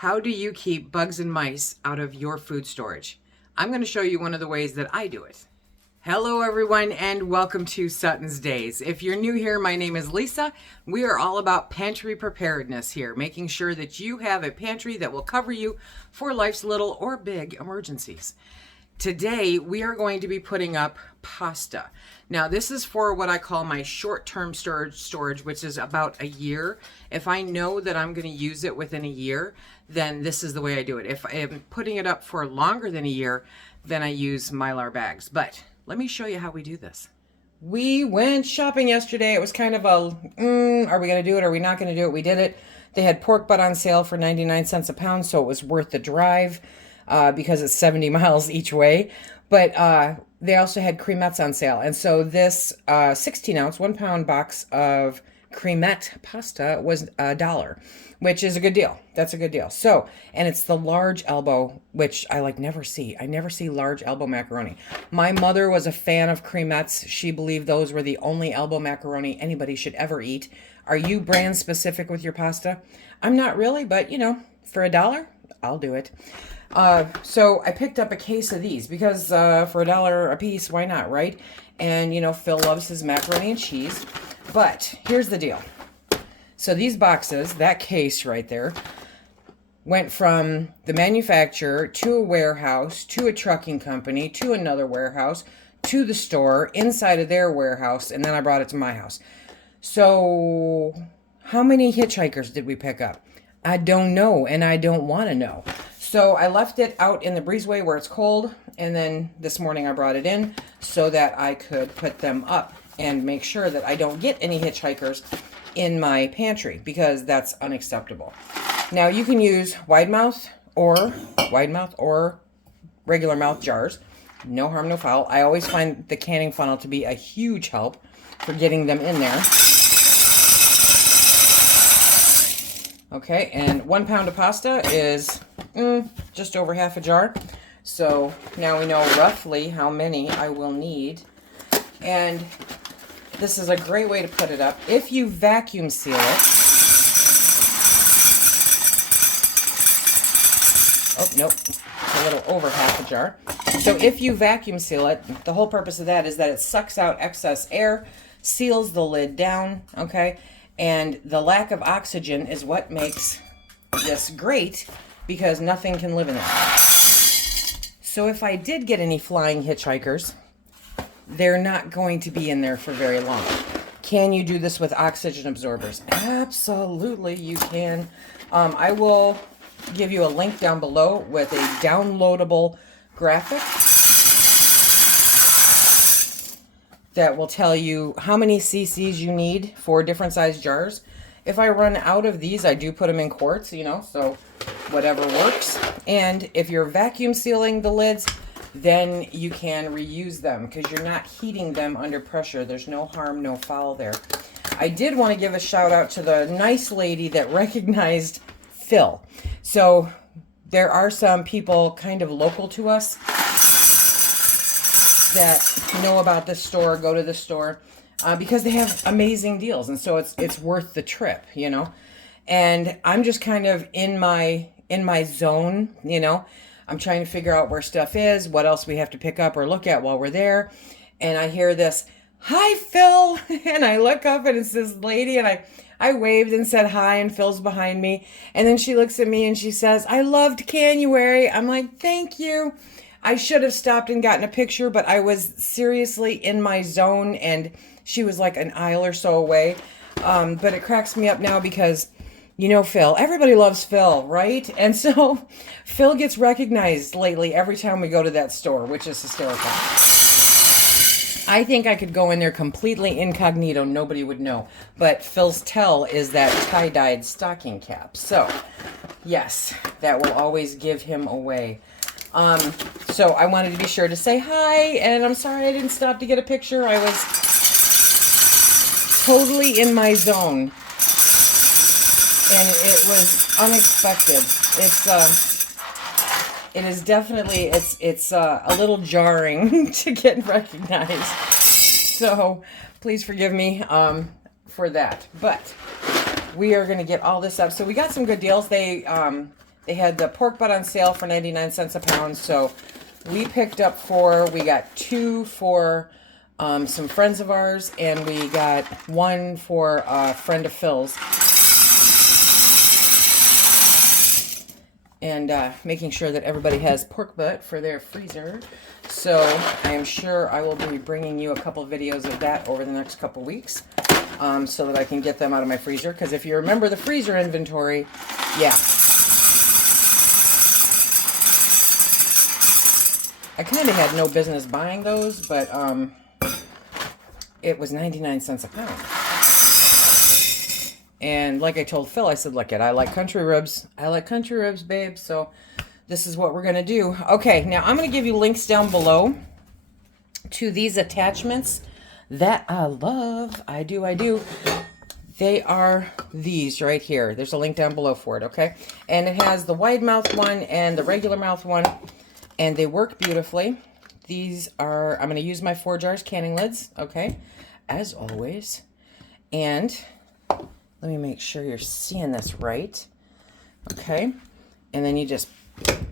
How do you keep bugs and mice out of your food storage? I'm going to show you one of the ways that I do it. Hello everyone and welcome to SuttonsDaze. If you're new here, my name is Lisa. We are all about pantry preparedness here, making sure that you have a pantry that will cover you for life's little or big emergencies. Today, we are going to be putting up pasta. Now, this is for what I call my short-term storage, which is about a year. If I know that I'm going to use it within a year, then this is the way I do it. If I'm putting it up for longer than a year, then I use Mylar bags. But let me show you how we do this. We went shopping yesterday. It was kind of a, are we going to do it? Are we not going to do it? We did it. They had pork butt on sale for 99 cents a pound, so it was worth the drive. Because it's 70 miles each way. But they also had cremettes on sale. And so this 16-ounce, 1-pound box of cremette pasta was $1, which is a good deal. That's a good deal. So, and it's the large elbow, which I never see. I never see large elbow macaroni. My mother was a fan of cremettes. She believed those were the only elbow macaroni anybody should ever eat. Are you brand specific with your pasta? I'm not really, but for $1, I'll do it. So I picked up a case of these because for $1 a piece, why not, right? And, Phil loves his macaroni and cheese. But here's the deal. So these boxes, that case right there, went from the manufacturer to a warehouse, to a trucking company, to another warehouse, to the store, inside of their warehouse, and then I brought it to my house. So how many hitchhikers did we pick up? I don't know, and I don't want to know. So I left it out in the breezeway where it's cold, and then this morning I brought it in so that I could put them up and make sure that I don't get any hitchhikers in my pantry, because that's unacceptable. Now you can use wide mouth or regular mouth jars. No harm, no foul. I always find the canning funnel to be a huge help for getting them in there. Okay, and 1 pound of pasta is just over half a jar. So now we know roughly how many I will need. And this is a great way to put it up. If you vacuum seal it. Oh, nope. It's a little over half a jar. So if you vacuum seal it, the whole purpose of that is that it sucks out excess air, seals the lid down, okay? And the lack of oxygen is what makes this great, because nothing can live in it. So if I did get any flying hitchhikers, they're not going to be in there for very long. Can you do this with oxygen absorbers? Absolutely, you can. I will give you a link down below with a downloadable graphic that will tell you how many cc's you need for different size jars. If I run out of these, I do put them in quarts, so whatever works. And if you're vacuum sealing the lids, then you can reuse them because you're not heating them under pressure. There's no harm, no foul there. I did want to give a shout out to the nice lady that recognized Phil. So there are some people kind of local to us that know about this store, go to the store, because they have amazing deals, and so it's worth the trip, And I'm just kind of in my zone, I'm trying to figure out where stuff is, what else we have to pick up or look at while we're there, and I hear this, "Hi, Phil," and I look up and it's this lady, and I waved and said hi, and Phil's behind me, and then she looks at me and she says, "I loved Canuary." I'm like, "Thank you." I should have stopped and gotten a picture, but I was seriously in my zone, and she was like an aisle or so away. But it cracks me up now because, Phil, everybody loves Phil, right? And so Phil gets recognized lately every time we go to that store, which is hysterical. I think I could go in there completely incognito. Nobody would know. But Phil's tell is that tie-dyed stocking cap. So, yes, that will always give him away. So I wanted to be sure to say hi, and I'm sorry I didn't stop to get a picture. I was totally in my zone, and it was unexpected. It is definitely, it's a little jarring to get recognized. So please forgive me, for that. But we are going to get all this up. So we got some good deals. They had the pork butt on sale for 99 cents a pound, so we picked up 4. We got 2 for some friends of ours, and we got 1 for a friend of Phil's. And making sure that everybody has pork butt for their freezer. So I am sure I will be bringing you a couple videos of that over the next couple weeks, so that I can get them out of my freezer. Because if you remember the freezer inventory, yeah. I kind of had no business buying those, but it was 99 cents a pound. And like I told Phil, I said, look, I like country ribs. I like country ribs, babe. So this is what we're going to do. Okay, now I'm going to give you links down below to these attachments that I love. I do. They are these right here. There's a link down below for it, okay? And it has the wide mouth one and the regular mouth one. And they work beautifully. These are, I'm going to use my 4 jars canning lids, okay? As always. And let me make sure you're seeing this right. Okay. And then you just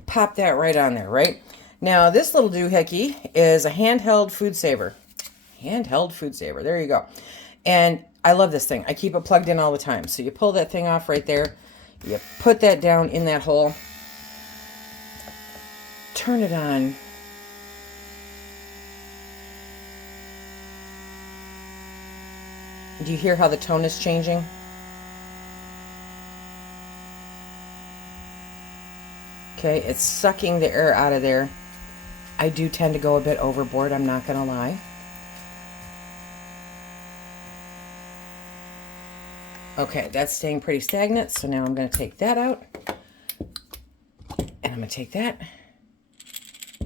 pop that right on there, right? Now, this little doohickey is a handheld FoodSaver. Handheld FoodSaver. There you go. And I love this thing. I keep it plugged in all the time. So you pull that thing off right there. You put that down in that hole. Turn it on. Do you hear how the tone is changing? Okay, it's sucking the air out of there. I do tend to go a bit overboard, I'm not going to lie. Okay, that's staying pretty stagnant, so now I'm going to take that out. And I'm going to take that.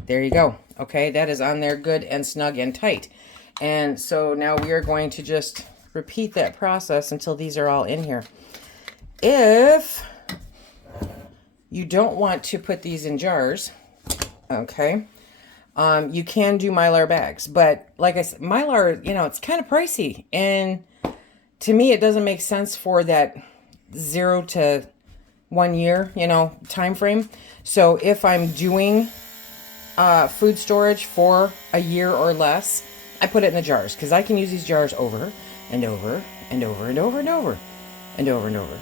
There you go. Okay, that is on there good and snug and tight. And so now we are going to just repeat that process until these are all in here. If you don't want to put these in jars, okay, you can do Mylar bags. But like I said, Mylar, you know, it's kind of pricey. And to me, it doesn't make sense for that 0 to 1 year, you know, time frame. So if I'm doing food storage for a year or less, I put it in the jars because I can use these jars over and over and over and over and over and over and over.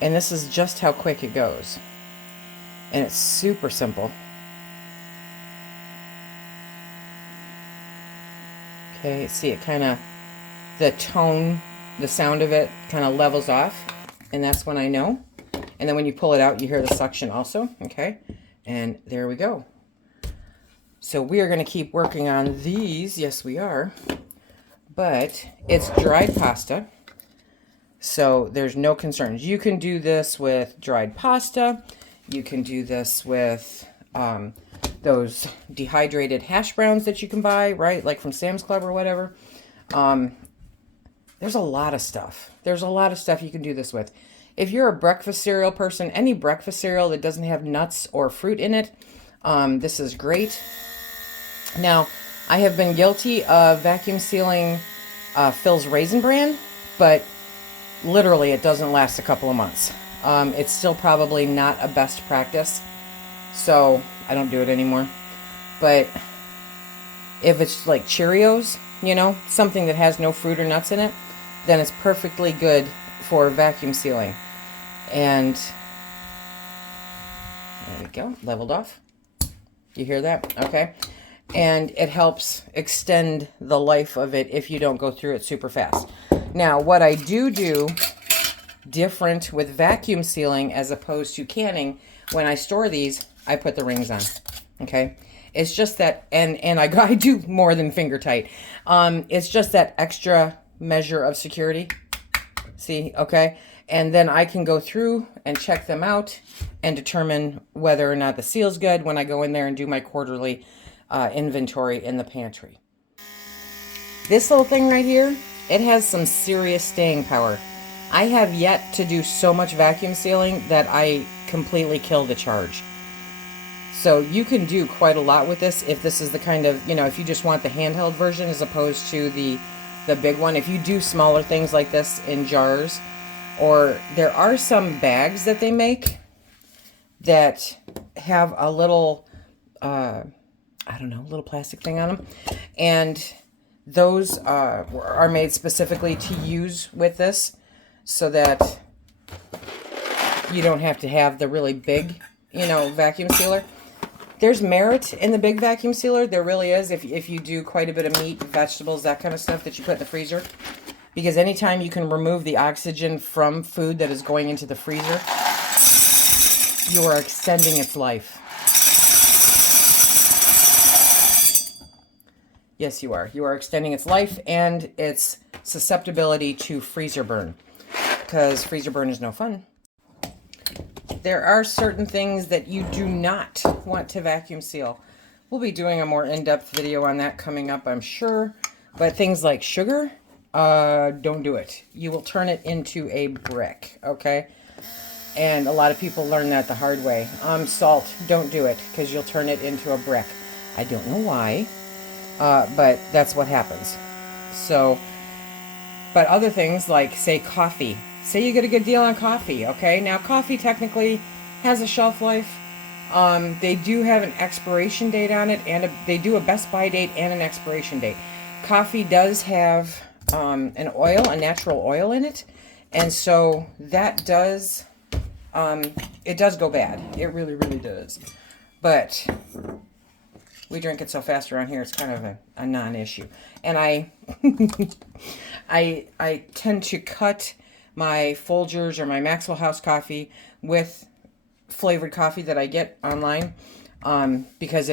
And this is just how quick it goes. And it's super simple. Okay, see it kind of, the tone, the sound of it kind of levels off. And that's when I know. And then when you pull it out, you hear the suction also. Okay, and there we go. So we are going to keep working on these. Yes, we are. But it's dried pasta. So there's no concerns. You can do this with dried pasta. You can do this with those dehydrated hash browns that you can buy, right? Like from Sam's Club or whatever. There's a lot of stuff. There's a lot of stuff you can do this with. If you're a breakfast cereal person, any breakfast cereal that doesn't have nuts or fruit in it, this is great. Now, I have been guilty of vacuum sealing Phil's Raisin Bran, but literally it doesn't last a couple of months. It's still probably not a best practice, so I don't do it anymore. But if it's like Cheerios, you know, something that has no fruit or nuts in it, then it's perfectly good for vacuum sealing. And there we go, leveled off. You hear that? Okay. And it helps extend the life of it if you don't go through it super fast. Now, what I do different with vacuum sealing as opposed to canning, when I store these, I put the rings on. Okay? It's just that, and I do more than finger tight. It's just that extra measure of security. See? Okay? And then I can go through and check them out and determine whether or not the seal's good when I go in there and do my quarterly inventory in the pantry. This little thing right here, it has some serious staying power. I have yet to do so much vacuum sealing that I completely kill the charge. So you can do quite a lot with this if this is the kind of, you know, if you just want the handheld version as opposed to the big one. If you do smaller things like this in jars, Or there are some bags that they make that have a little, I don't know, little plastic thing on them. And those are made specifically to use with this so that you don't have to have the really big, vacuum sealer. There's merit in the big vacuum sealer. There really is if you do quite a bit of meat, vegetables, that kind of stuff that you put in the freezer. Because anytime you can remove the oxygen from food that is going into the freezer, you are extending its life. Yes, you are. You are extending its life and its susceptibility to freezer burn. Because freezer burn is no fun. There are certain things that you do not want to vacuum seal. We'll be doing a more in-depth video on that coming up, I'm sure. But things like sugar, don't do it. You will turn it into a brick, okay? And a lot of people learn that the hard way. Salt, don't do it because you'll turn it into a brick. I don't know why, but that's what happens. So, but other things like, say, coffee. Say you get a good deal on coffee, okay? Now, coffee technically has a shelf life. They do have an expiration date on it, and they do a best by date and an expiration date. Coffee does have an oil, a natural oil in it, and so that does, it does go bad. It really, really does. But we drink it so fast around here, it's kind of a non-issue. And I tend to cut my Folgers or my Maxwell House coffee with flavored coffee that I get online, because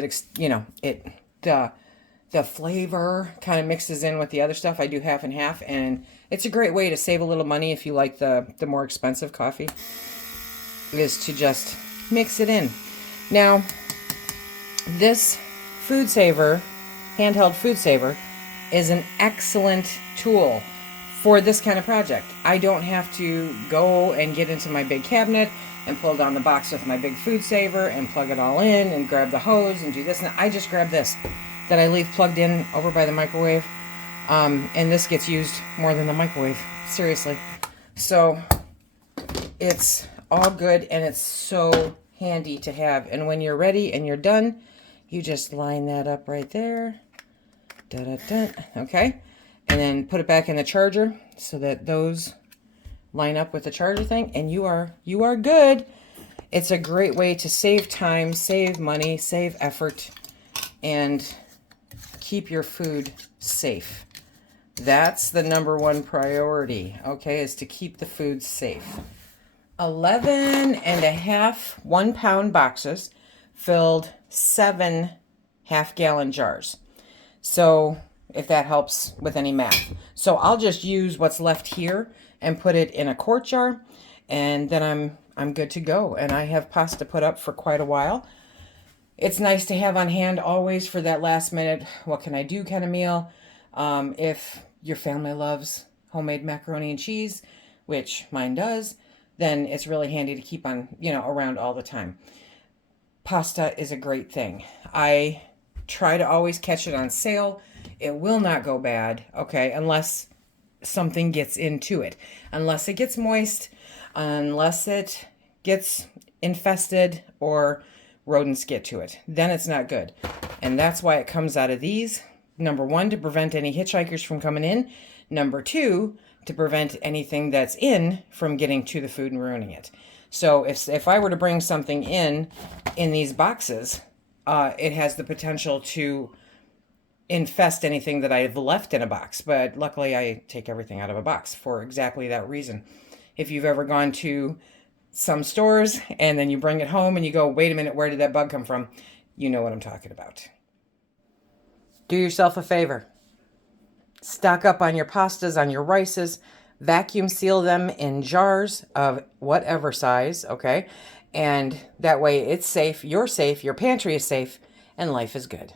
the flavor kind of mixes in with the other stuff. I do half and half, and it's a great way to save a little money if you like the more expensive coffee, is to just mix it in. Now, this FoodSaver, handheld FoodSaver, is an excellent tool for this kind of project. I don't have to go and get into my big cabinet and pull down the box with my big FoodSaver and plug it all in and grab the hose and do this. And I just grab this that I leave plugged in over by the microwave. And this gets used more than the microwave. Seriously. So it's all good and it's so handy to have. And when you're ready and you're done, you just line that up right there. Da-da-da. Okay. And then put it back in the charger so that those line up with the charger thing, and you are good. It's a great way to save time, save money, save effort, and keep your food safe. That's the #1 priority, okay, is to keep the food safe. 11.5 1-pound boxes filled 7 half-gallon jars. So if that helps with any math. So I'll just use what's left here and put it in a quart jar, and then I'm good to go. And I have pasta put up for quite a while. It's nice to have on hand always for that last minute, what can I do kind of meal. If your family loves homemade macaroni and cheese, which mine does, then it's really handy to keep on, around all the time. Pasta is a great thing. I try to always catch it on sale. It will not go bad, okay, unless something gets into it. Unless it gets moist, unless it gets infested or rodents get to it. Then it's not good. And that's why it comes out of these. #1, to prevent any hitchhikers from coming in. #2, to prevent anything that's in from getting to the food and ruining it. So if I were to bring something in these boxes, it has the potential to infest anything that I've left in a box. But luckily I take everything out of a box for exactly that reason. If you've ever gone to some stores and then you bring it home and you go, wait a minute, where did that bug come from? You know what I'm talking about. Do yourself a favor. Stock up on your pastas, on your rices, vacuum seal them in jars of whatever size, okay? And that way it's safe, your pantry is safe, and life is good.